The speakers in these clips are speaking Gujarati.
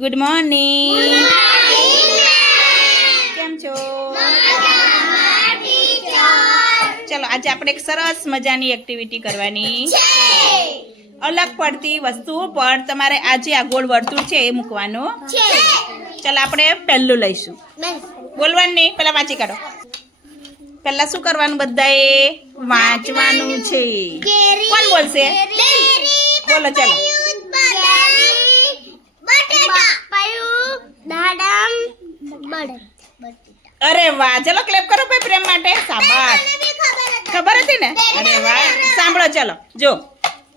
Good morning. કેમ છો? ચલો આજે આપણે એક સરસ મજાની એક્ટિવિટી કરવાની અલગ પડતી વસ્તુ પર તમારે આજે આ ગોળ વર્તુળ છે એ મૂકવાનું. ચલો આપણે પહેલું લઈશું. બોલવાનું નહીં, પહેલા વાંચી કાઢો. પહેલા શું કરવાનું? બધાએ વાંચવાનું છે. કોણ બોલશે? બોલો ચલો. અરે વાહ, ચલો ક્લેપ કરો ભાઈ પ્રેમ માટે. શાબાશ, ખબર હતી ને? અરે વાહ. સાંભળો ચલો. જો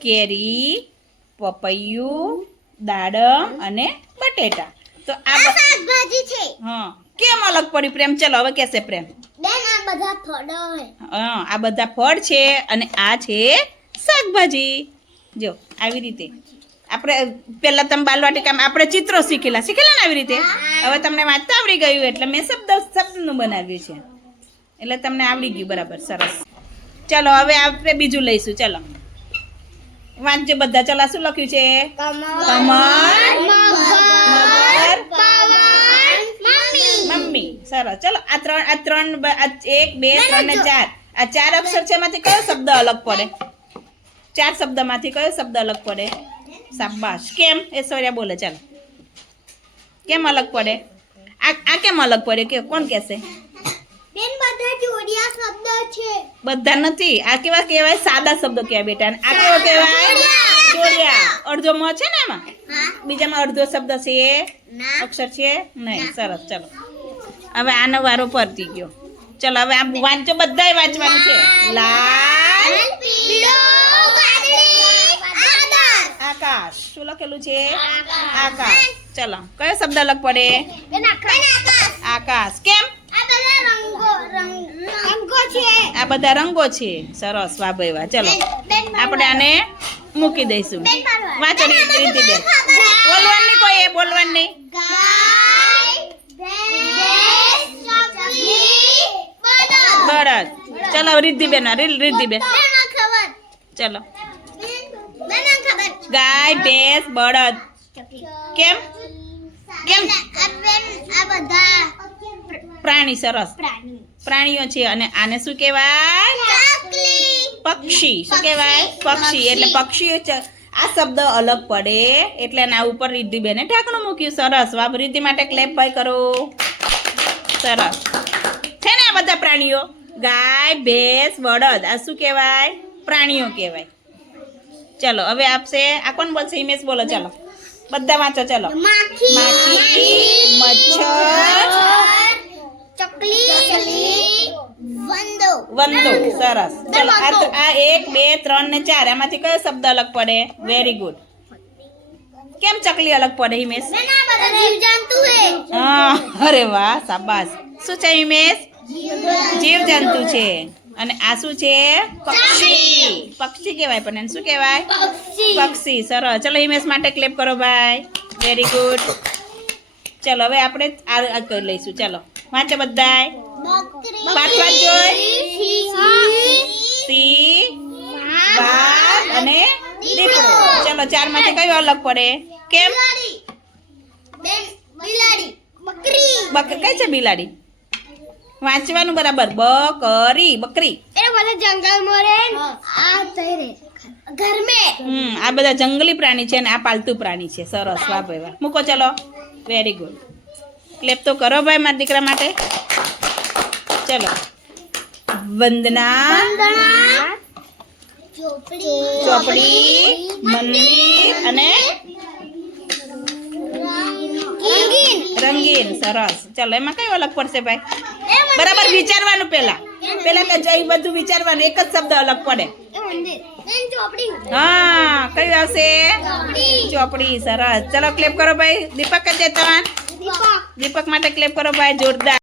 કેરી, પપૈયું, દાડમ અને બટેટા. તો આ શાકભાજી છે. હા, કેમ અલગ પડી પ્રેમ? ચલો હવે કેસે પ્રેમ? બેન આ બધા ફળો છે. હા, આ બધા ફળ છે અને આ છે શાકભાજી. જો આવી રીતે આપણે પહેલા તમે બાલવાટિકામાં આપણે ચિત્રો શીખેલા ને આવી રીતે. હવે તમને વાંચતા આવડી ગયું એટલે મેં શબ્દનું બનાવ્યું છે, એટલે તમને આવડી ગયું. બરાબર, સરસ. ચલો હવે આપણે બીજું લઈશું. ચલો વાંચજો બધા. ચલો શું લખ્યું છે? મમ્મી. સરસ. ચલો આ ત્રણ 1 2 3 ને 4 આ 4 અક્ષર છે, એમાંથી કયો શબ્દ અલગ પડે? 4 શબ્દમાંથી કયો શબ્દ અલગ પડે? શાબાશ. કેમ? ઐશ્વર્યા બોલે. ચાલો, કેમ અલગ પડે? આ કેમ અલગ પડે? કે કોણ કહેશે? બેન બધા જોડિયા શબ્દ છે. બધા નથી. આ કેવા કહેવાય? સાદા શબ્દો કહેવાય બેટા. આ કેવો કહેવાય? જોડિયા. અડધો મ છે ને એમાં? બીજામાં અડધો શબ્દ છે, અક્ષર છે નહીં. સરસ. ચલો હવે આનો વારો પરતી ગયો. ચલો હવે આ વાંચો, બધાય વાંચવાનું છે. લાલ, પીળો, વાદળી, આકાશ. શું લખેલું છે? આકાશ. ચલો કયો શબ્દ અલગ પડે? બેન આકાશ. આકાશ. કેમ? આ બધા રંગો છે. આ બધા રંગો છે. સરસ. વાહ ભાઈ વાહ. ચલો આપણે આને મૂકી દઈશું. વાંચો રીતિ બેન. બોલવાનું નહીં કોઈ, એ બોલવાનું નહીં. બળદ. ચલો રિદ્ધિબેન, રિદ્ધિબેન. ચલો ગાય, ભેંસ, બળદ. કેમ? કેમ? પ્રાણી. સરસ. પ્રાણીઓ છે. અને આને શું કહેવાય? પક્ષી. શું કહેવાય? પક્ષી. એટલે પક્ષીઓ આ શબ્દ અલગ પડે એટલે એના ઉપર રિદ્ધિબેને ઢાંકણું મૂક્યું. સરસ. વાહ, રિદ્ધિ માટે ક્લેપ ભાઈ કરો. સરસ છે ને? આ બધા પ્રાણીઓ ગાય, ભેંસ, બળદ આ શું કહેવાય? પ્રાણીઓ કહેવાય. ચલો હવે આપશે. આ કોણ બોલશે? હિમેશ બોલો. ચલો બધા વાંચો. ચલો માખી, મચ્છર, વંદો. સરસ. ચલો આ 1 2 3 ને 4 આમાંથી કયો શબ્દ અલગ પડે? Very good. કેમ ચકલી અલગ પડે હિમેશ? હા, અરે વાહ, શાબાશ. શું છે હિમેશ? જીવજંતુ છે. અને આ શું છે? પક્ષી. પક્ષી કહેવાય પણ એને શું કહેવાય? પક્ષી. સરસ. ચલો હિમેશ માટે ક્લેપ કરો ભાઈ. Very good. ચલો હવે આપણે આ કરી લઈશું. ચલો વાંચો બધાય. પાઠ વાંચો. સિંહ, વાઘ અને દીપડો. ચલો 4 માંથી કયો અલગ પડે? કેમ? બકરી. કઈ છે બિલાડી? વાંચવાનું બરાબર. બકરી. બકરી. આ બધા જંગલી પ્રાણી છે અને આ પાલતુ પ્રાણી છે. સરસ. વાહ ભાઈ વાહ. મૂકો. ચલો વેરી ગુડ. ક્લેપ તો કરો ભાઈ મારા દીકરા માટે. ચલો વંદના, ચોપડી, મંદિર અને રંગીન. સરસ. ચલો એમાં કયો અલગ પડશે ભાઈ? બરાબર વિચારવાનું. પેલા તો એ બધું વિચારવાનું. એક જ શબ્દ અલગ પડે. હા, કયું આવશે? ચોપડી. સરસ. ચલો ક્લેપ કરો ભાઈ. દીપક ચેતવાન. દીપક માટે ક્લેપ કરો ભાઈ. જોરદાર.